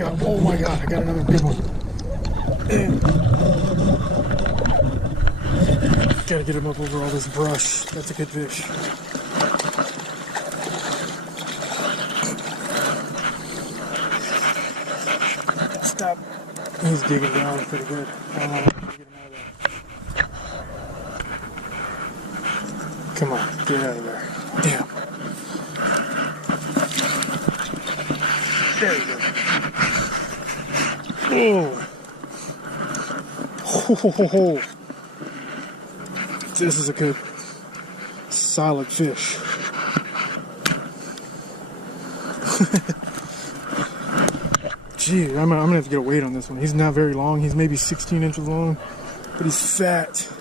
Oh my god, I got another big one. Gotta get him up over all this brush. That's a good fish. Stop. He's digging down pretty good. I don't know how to get him out of there. Come on, get out of there. Damn. There you go. Oh. Ho, ho, ho. This is a good, solid fish. Gee, I'm gonna have to get a weight on this one. He's not very long. He's maybe 16 inches long, but he's fat.